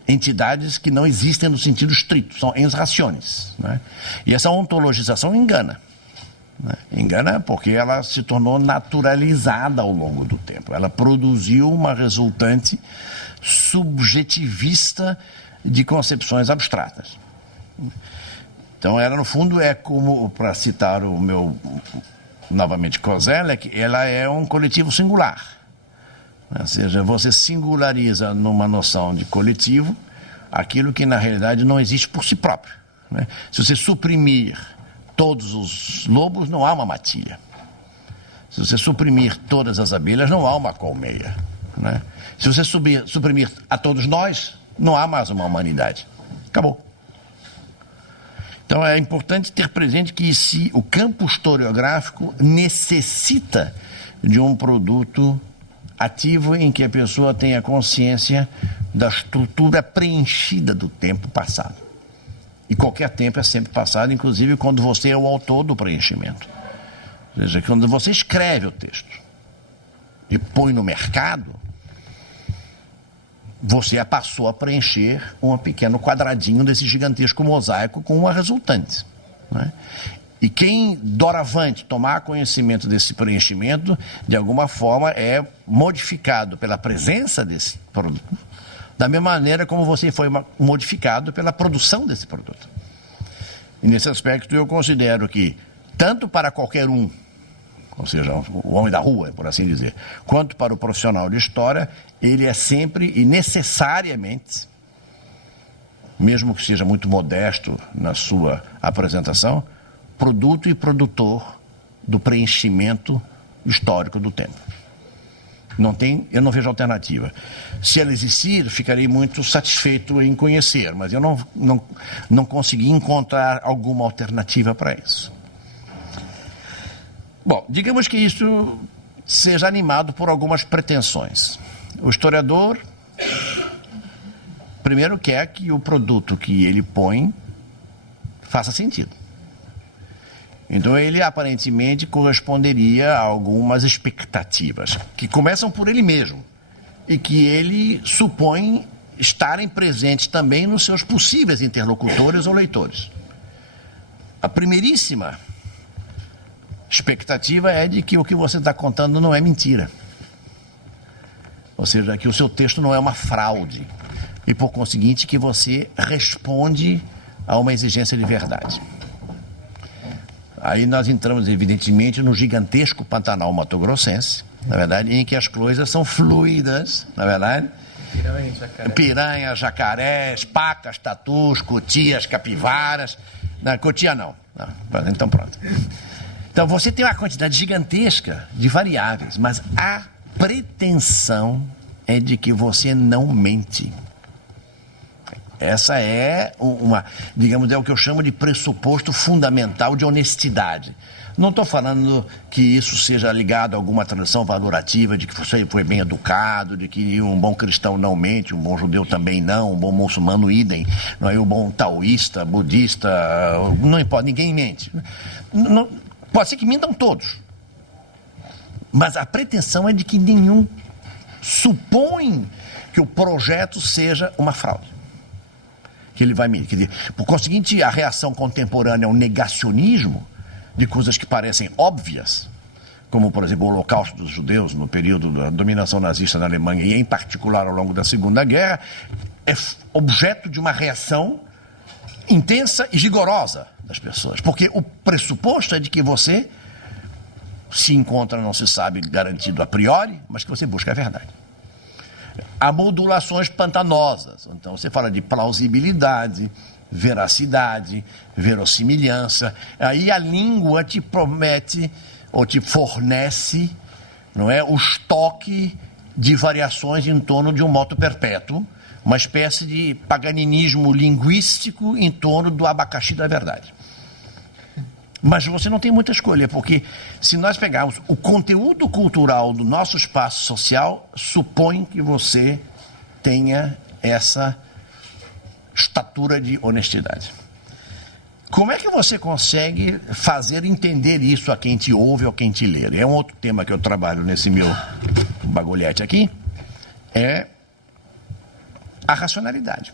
entidades que não existem no sentido estrito, são ens rationes, né? E essa ontologização engana. Engana porque ela se tornou naturalizada ao longo do tempo. Ela produziu uma resultante subjetivista de concepções abstratas. Então, ela, no fundo, é como, para citar o meu, novamente, Koselleck, ela é um coletivo singular. Ou seja, você singulariza numa noção de coletivo aquilo que, na realidade, não existe por si próprio, né? Se você suprimir todos os lobos, não há uma matilha. Se você suprimir todas as abelhas, não há uma colmeia, né? Se você suprimir a todos nós, não há mais uma humanidade. Acabou. Então é importante ter presente que o campo historiográfico necessita de um produto ativo em que a pessoa tenha consciência da estrutura preenchida do tempo passado. E qualquer tempo é sempre passado, inclusive quando você é o autor do preenchimento. Ou seja, quando você escreve o texto e põe no mercado, você passou a preencher um pequeno quadradinho desse gigantesco mosaico com uma resultante, né? E quem, doravante, tomar conhecimento desse preenchimento, de alguma forma é modificado pela presença desse produto, da mesma maneira como você foi modificado pela produção desse produto. E nesse aspecto eu considero que, tanto para qualquer um, ou seja, o homem da rua, por assim dizer, quanto para o profissional de história, ele é sempre e necessariamente, mesmo que seja muito modesto na sua apresentação, produto e produtor do preenchimento histórico do tempo. Eu não vejo alternativa. Se ela existir, ficarei muito satisfeito em conhecer, mas eu não consegui encontrar alguma alternativa para isso. Bom, digamos que isso seja animado por algumas pretensões. O historiador, primeiro, quer que o produto que ele põe faça sentido. Então, ele aparentemente corresponderia a algumas expectativas, que começam por ele mesmo, e que ele supõe estarem presentes também nos seus possíveis interlocutores ou leitores. A primeiríssima expectativa é de que o que você está contando não é mentira. Ou seja, que o seu texto não é uma fraude. E, por conseguinte, que você responde a uma exigência de verdade. Aí nós entramos, evidentemente, no gigantesco Pantanal mato-grossense, na verdade, em que as coisas são fluidas, na verdade. Piranhas, jacarés, pacas, tatus, cotias, capivaras. Não, cotia não. Então pronto. Então você tem uma quantidade gigantesca de variáveis, mas a pretensão é de que você não mente. Essa é digamos, é o que eu chamo de pressuposto fundamental de honestidade. Não estou falando que isso seja ligado a alguma tradição valorativa, de que você foi bem educado, de que um bom cristão não mente, um bom judeu também não, um bom muçulmano idem, não é um bom taoísta, budista, não importa, ninguém mente. Não, pode ser que mintam todos, mas a pretensão é de que nenhum supõe que o projeto seja uma fraude. Que ele vai mentir. Quer dizer, por conseguinte, a reação contemporânea ao negacionismo de coisas que parecem óbvias, como, por exemplo, o Holocausto dos judeus no período da dominação nazista na Alemanha e, em particular, ao longo da Segunda Guerra, é objeto de uma reação intensa e rigorosa das pessoas. Porque o pressuposto é de que você se encontra, não se sabe, garantido a priori, mas que você busca a verdade. Há modulações pantanosas. Então, você fala de plausibilidade, veracidade, verossimilhança. Aí a língua te promete ou te fornece, não é, o estoque de variações em torno de um moto perpétuo, uma espécie de paganinismo linguístico em torno do abacaxi da verdade. Mas você não tem muita escolha, porque se nós pegarmos o conteúdo cultural do nosso espaço social, supõe que você tenha essa estatura de honestidade. Como é que você consegue fazer entender isso a quem te ouve ou a quem te lê? É um outro tema que eu trabalho nesse meu bagulhete aqui, é a racionalidade.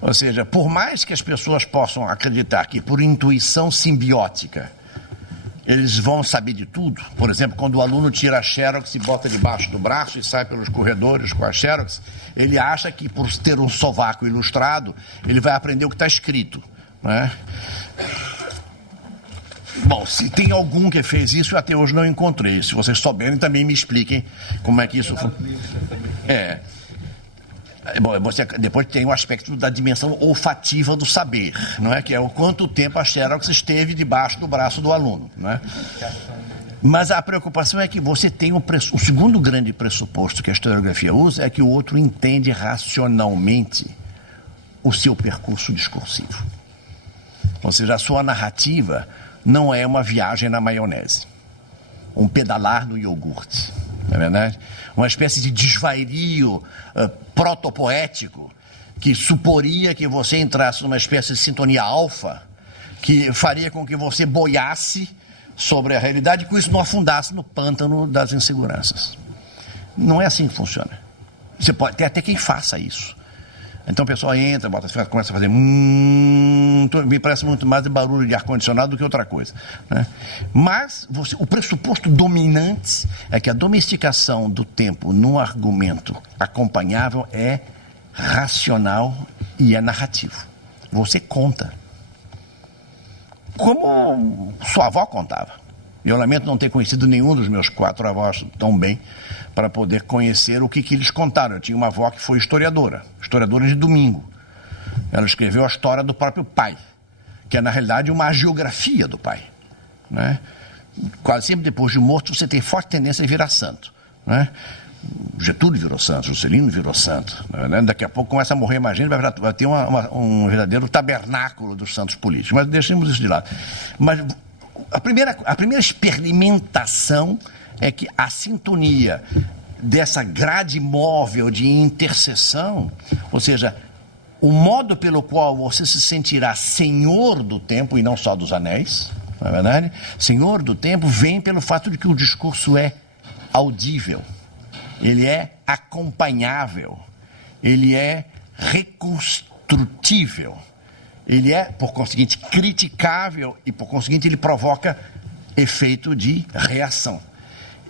Ou seja, por mais que as pessoas possam acreditar que por intuição simbiótica eles vão saber de tudo, por exemplo, quando o aluno tira a xerox e bota debaixo do braço e sai pelos corredores com a xerox, ele acha que por ter um sovaco ilustrado, ele vai aprender o que está escrito, né? Bom, se tem algum que fez isso, eu até hoje não encontrei. Se vocês souberem, também me expliquem como é que isso foi. Bom, você depois tem o aspecto da dimensão olfativa do saber, não é? Que é o quanto tempo a xerox esteve debaixo do braço do aluno, não é? Mas a preocupação é que você tem o segundo grande pressuposto que a historiografia usa é que o outro entende racionalmente o seu percurso discursivo. Ou seja, a sua narrativa não é uma viagem na maionese, um pedalar no iogurte, não é verdade? Uma espécie de desvairio protopoético que suporia que você entrasse numa espécie de sintonia alfa que faria com que você boiasse sobre a realidade e com isso não afundasse no pântano das inseguranças. Não é assim que funciona. Você pode ter até quem faça isso. Então o pessoal entra, começa a fazer me parece muito mais de barulho de ar-condicionado do que outra coisa, né? Mas o pressuposto dominante é que a domesticação do tempo num argumento acompanhável é racional e é narrativo. Você conta. Como sua avó contava. Eu lamento não ter conhecido nenhum dos meus 4 avós tão bem para poder conhecer o que eles contaram. Eu tinha uma avó que foi historiadora de domingo. Ela escreveu a história do próprio pai, que é, na realidade, uma hagiografia do pai, né? Quase sempre depois de morto você tem forte tendência a virar santo, né? Getúlio virou santo, Juscelino virou santo, né? Daqui a pouco começa a morrer mais gente, vai ter um verdadeiro tabernáculo dos santos políticos. Mas deixemos isso de lado. Mas a primeira experimentação é que a sintonia dessa grade móvel de interseção, ou seja, o modo pelo qual você se sentirá senhor do tempo e não só dos anéis, não é verdade? Senhor do tempo vem pelo fato de que o discurso é audível, ele é acompanhável, ele é reconstrutível, ele é, por conseguinte, criticável e, por conseguinte, ele provoca efeito de reação.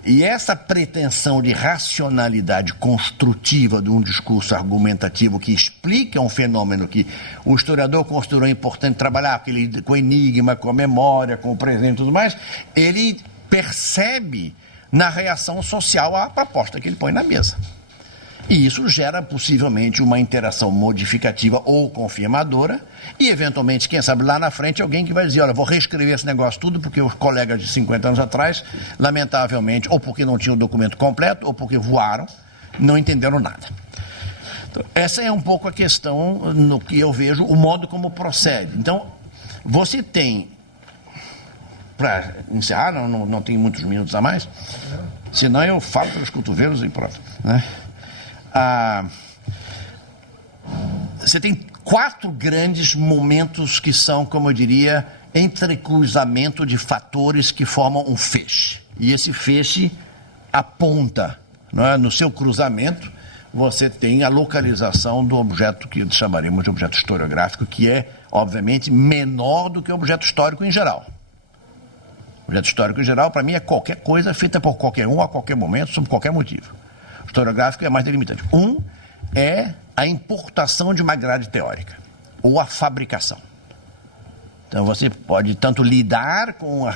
E essa pretensão de racionalidade construtiva de um discurso argumentativo que explica um fenômeno que o historiador considerou importante trabalhar, porque ele, com enigma, com a memória, com o presente e tudo mais, ele percebe na reação social à proposta que ele põe na mesa. E isso gera possivelmente uma interação modificativa ou confirmadora e, eventualmente, quem sabe lá na frente, alguém que vai dizer, olha, vou reescrever esse negócio tudo porque os colegas de 50 anos atrás, lamentavelmente, ou porque não tinham o documento completo, ou porque voaram, não entenderam nada. Então, essa é um pouco a questão no que eu vejo, o modo como procede. Então, você tem, para encerrar, não tem muitos minutos a mais, senão eu falo pelos cotovelos e pronto, né? Você tem 4 grandes momentos que são, como eu diria, entrecruzamento de fatores que formam um feixe. E esse feixe aponta, não é? No seu cruzamento, você tem a localização do objeto que chamaremos de objeto historiográfico, que é, obviamente, menor do que o objeto histórico em geral. O objeto histórico em geral, para mim, é qualquer coisa feita por qualquer um, a qualquer momento, sob qualquer motivo. O historiográfico é mais delimitante. Um é a importação de uma grade teórica, ou a fabricação. Então você pode tanto lidar com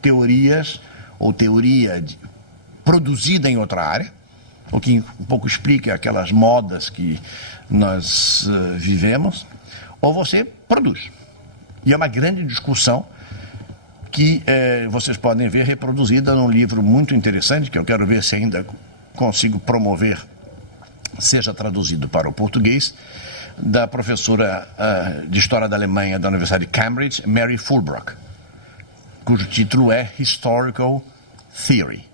teorias ou produzida em outra área, o que um pouco explica aquelas modas que nós vivemos, ou você produz. E é uma grande discussão que vocês podem ver reproduzida num livro muito interessante, que eu quero ver se ainda consigo promover, seja traduzido para o português, da professora de História da Alemanha da Universidade de Cambridge, Mary Fulbrook, cujo título é Historical Theory,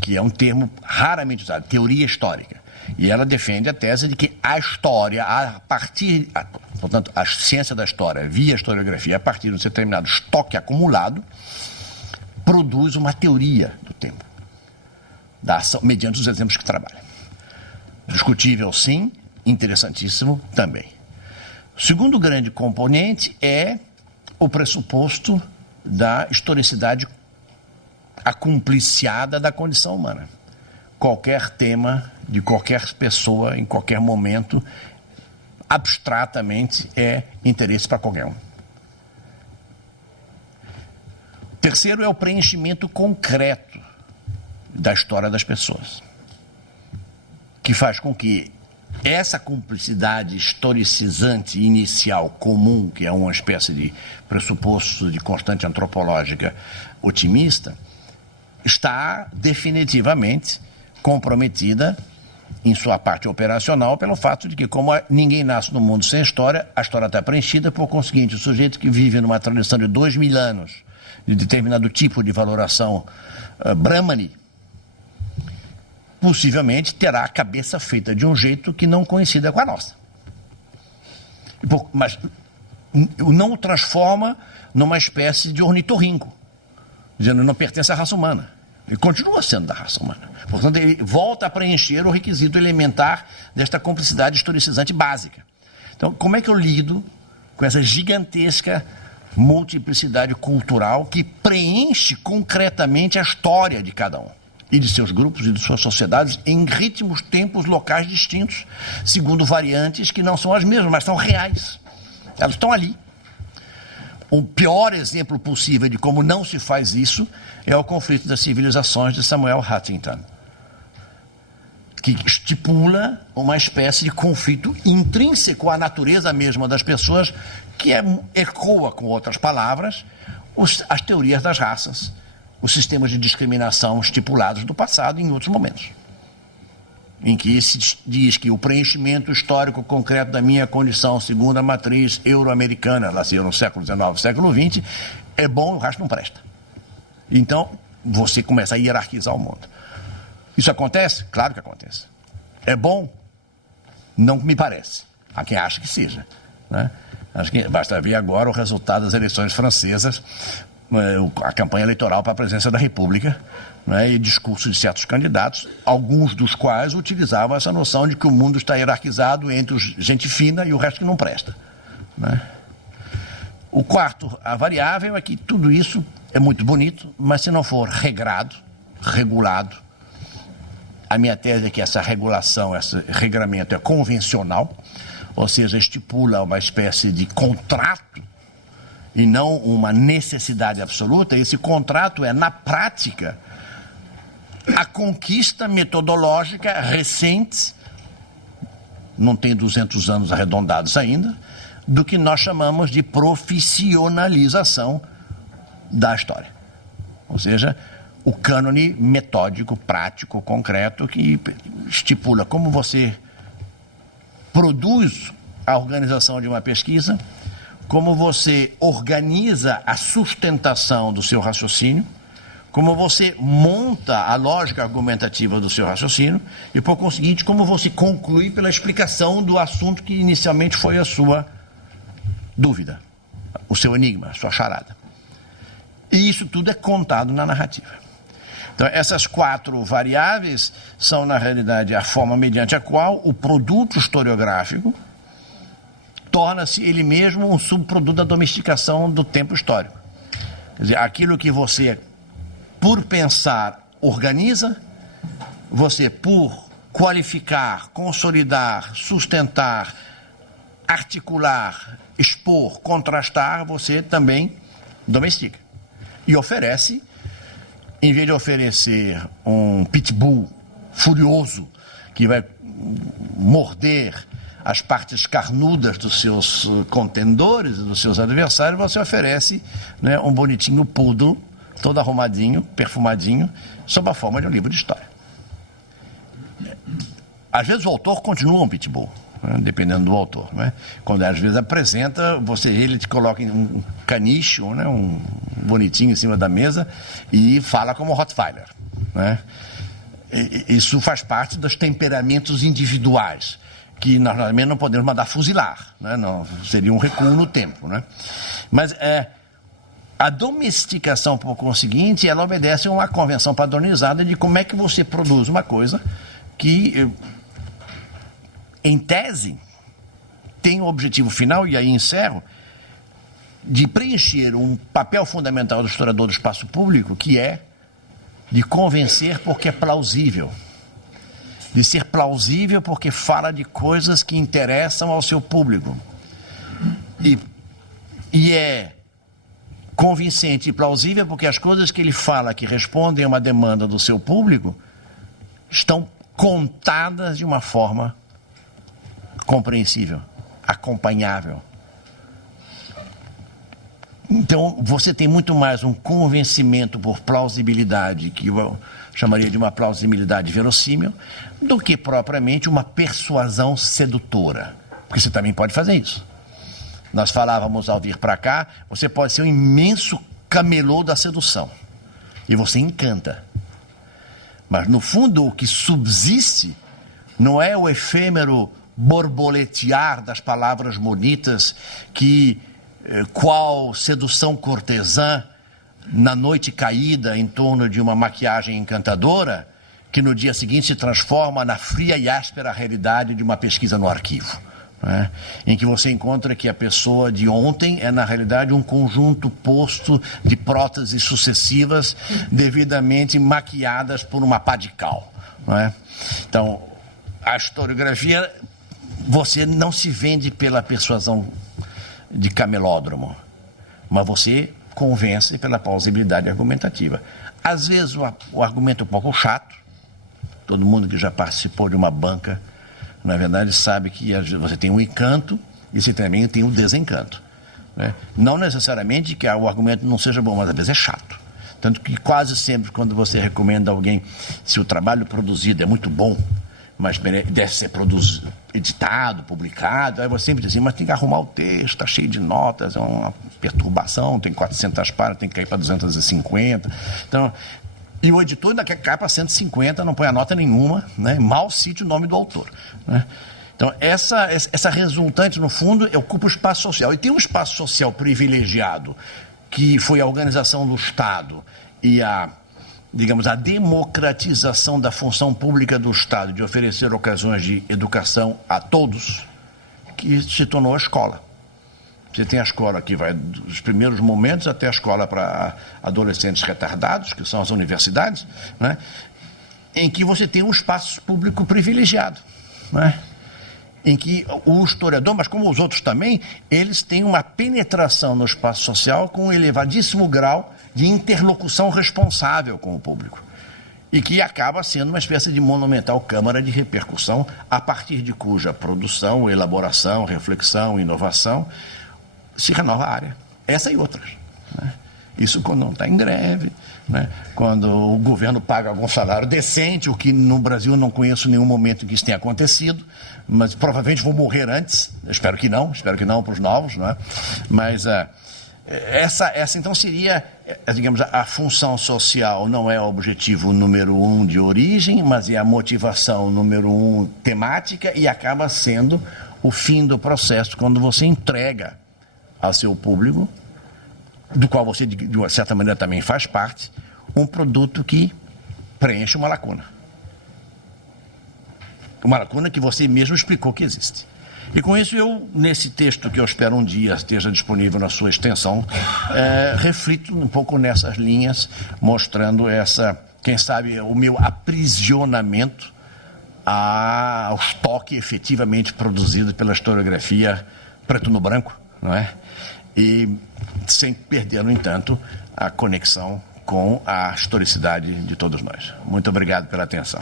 que é um termo raramente usado, teoria histórica. E ela defende a tese de que a história, portanto, a ciência da história via historiografia, a partir de um determinado estoque acumulado, produz uma teoria do tempo, da ação, mediante os exemplos que trabalha. Discutível, sim, interessantíssimo também. O segundo grande componente é o pressuposto da historicidade acumpliciada da condição humana. Qualquer tema de qualquer pessoa, em qualquer momento, abstratamente é interesse para qualquer um. Terceiro é o preenchimento concreto da história das pessoas, que faz com que essa cumplicidade historicizante inicial comum, que é uma espécie de pressuposto de constante antropológica otimista, está definitivamente comprometida em sua parte operacional pelo fato de que, como ninguém nasce no mundo sem história, a história está preenchida. Por conseguinte, o sujeito que vive numa tradição de 2000 anos de determinado tipo de valoração Brahmani, possivelmente terá a cabeça feita de um jeito que não coincida com a nossa. Mas não o transforma numa espécie de ornitorrinco, dizendo que não pertence à raça humana. Ele continua sendo da raça humana. Portanto, ele volta a preencher o requisito elementar desta cumplicidade historicizante básica. Então, como é que eu lido com essa gigantesca multiplicidade cultural que preenche concretamente a história de cada um e de seus grupos e de suas sociedades em ritmos, tempos, locais distintos, segundo variantes que não são as mesmas, mas são reais. Elas estão ali. O pior exemplo possível de como não se faz isso é o conflito das civilizações de Samuel Huntington, que estipula uma espécie de conflito intrínseco à natureza mesma das pessoas, que ecoa, com outras palavras, as teorias das raças, os sistemas de discriminação estipulados do passado em outros momentos, em que se diz que o preenchimento histórico concreto da minha condição, segundo a matriz euro-americana, nasceu no século XIX, século XX, é bom, o resto não presta. Então, você começa a hierarquizar o mundo. Isso acontece? Claro que acontece. É bom? Não me parece. Há quem acha que seja, né? Acho que basta ver agora o resultado das eleições francesas, a campanha eleitoral para a presidência da República, né, e discursos de certos candidatos, alguns dos quais utilizavam essa noção de que o mundo está hierarquizado entre gente fina e o resto que não presta, né? O quarto, a variável, é que tudo isso é muito bonito, mas se não for regrado, regulado, a minha tese é que essa regulação, esse regramento é convencional, ou seja, estipula uma espécie de contrato e não uma necessidade absoluta. Esse contrato é, na prática, a conquista metodológica recente, não tem 200 anos arredondados ainda, do que nós chamamos de profissionalização da história. Ou seja, o cânone metódico, prático, concreto, que estipula como você produz a organização de uma pesquisa, como você organiza a sustentação do seu raciocínio, como você monta a lógica argumentativa do seu raciocínio e, por conseguinte, como você conclui pela explicação do assunto que inicialmente foi a sua dúvida, o seu enigma, a sua charada. E isso tudo é contado na narrativa. Então, essas quatro variáveis são, na realidade, a forma mediante a qual o produto historiográfico torna-se ele mesmo um subproduto da domesticação do tempo histórico. Quer dizer, aquilo que você, por pensar, organiza, você, por qualificar, consolidar, sustentar, articular, expor, contrastar, você também domestica. E oferece, em vez de oferecer um pitbull furioso que vai morder as partes carnudas dos seus contendores, dos seus adversários, você oferece, né, um bonitinho poodle, todo arrumadinho, perfumadinho, sob a forma de um livro de história. Às vezes o autor continua um pitbull, né, dependendo do autor, né? Quando às vezes apresenta, ele te coloca em um caniche, né, um bonitinho em cima da mesa e fala como Rottweiler, né? Isso faz parte dos temperamentos individuais, que nós também não podemos mandar fuzilar, né? Não, seria um recuo no tempo, né? Mas a domesticação, por conseguinte, ela obedece a uma convenção padronizada de como é que você produz uma coisa que, em tese, tem o objetivo final, e aí encerro, de preencher um papel fundamental do historiador do espaço público, que é de convencer porque é plausível. De ser plausível porque fala de coisas que interessam ao seu público. E é convincente e plausível porque as coisas que ele fala que respondem a uma demanda do seu público estão contadas de uma forma compreensível, acompanhável. Então, você tem muito mais um convencimento por plausibilidade, que eu chamaria de uma plausibilidade verossímil, do que propriamente uma persuasão sedutora. Porque você também pode fazer isso. Nós falávamos ao vir para cá, você pode ser um imenso camelô da sedução. E você encanta. Mas, no fundo, o que subsiste não é o efêmero borboletear das palavras bonitas que, qual sedução cortesã, na noite caída em torno de uma maquiagem encantadora, que no dia seguinte se transforma na fria e áspera realidade de uma pesquisa no arquivo, né? Em que você encontra que a pessoa de ontem é, na realidade, um conjunto posto de próteses sucessivas devidamente maquiadas por uma pá de cal, né? Então, a historiografia, você não se vende pela persuasão de camelódromo, mas você convence pela plausibilidade argumentativa. Às vezes o argumento é um pouco chato. Todo mundo que já participou de uma banca, na verdade, sabe que você tem um encanto e você também tem um desencanto, né? Não necessariamente que o argumento não seja bom, mas às vezes é chato. Tanto que quase sempre quando você recomenda a alguém, se o trabalho produzido é muito bom, mas deve ser produzido, editado, publicado, aí você sempre diz assim, mas tem que arrumar o texto, está cheio de notas, é uma perturbação, tem 400 páginas, tem que cair para 250. Então, e o editor ainda quer cair para 150, não põe a nota nenhuma, né? Mal cite o nome do autor, né? Então, essa resultante, no fundo, ocupa o espaço social. E tem um espaço social privilegiado, que foi a organização do Estado e a democratização da função pública do Estado de oferecer ocasiões de educação a todos, que se tornou a escola. Você tem a escola que vai dos primeiros momentos até a escola para adolescentes retardados, que são as universidades, né? Em que você tem um espaço público privilegiado, né? Em que o historiador, mas como os outros também, eles têm uma penetração no espaço social com um elevadíssimo grau de interlocução responsável com o público, e que acaba sendo uma espécie de monumental câmara de repercussão, a partir de cuja produção, elaboração, reflexão, inovação, se renova a área. Essa e outras, né? Isso quando não está em greve, né? Quando o governo paga algum salário decente, o que no Brasil eu não conheço nenhum momento em que isso tenha acontecido, mas provavelmente vou morrer antes, espero que não para os novos, né? Mas essa então seria, digamos, a função social não é o objetivo número 1 de origem, mas é a motivação número 1 temática, e acaba sendo o fim do processo quando você entrega ao seu público, do qual você, de uma certa maneira, também faz parte, um produto que preenche uma lacuna. Uma lacuna que você mesmo explicou que existe. E com isso eu, nesse texto que eu espero um dia esteja disponível na sua extensão, reflito um pouco nessas linhas, mostrando quem sabe, o meu aprisionamento ao estoque efetivamente produzido pela historiografia preto no branco, não é? E sem perder, no entanto, a conexão com a historicidade de todos nós. Muito obrigado pela atenção.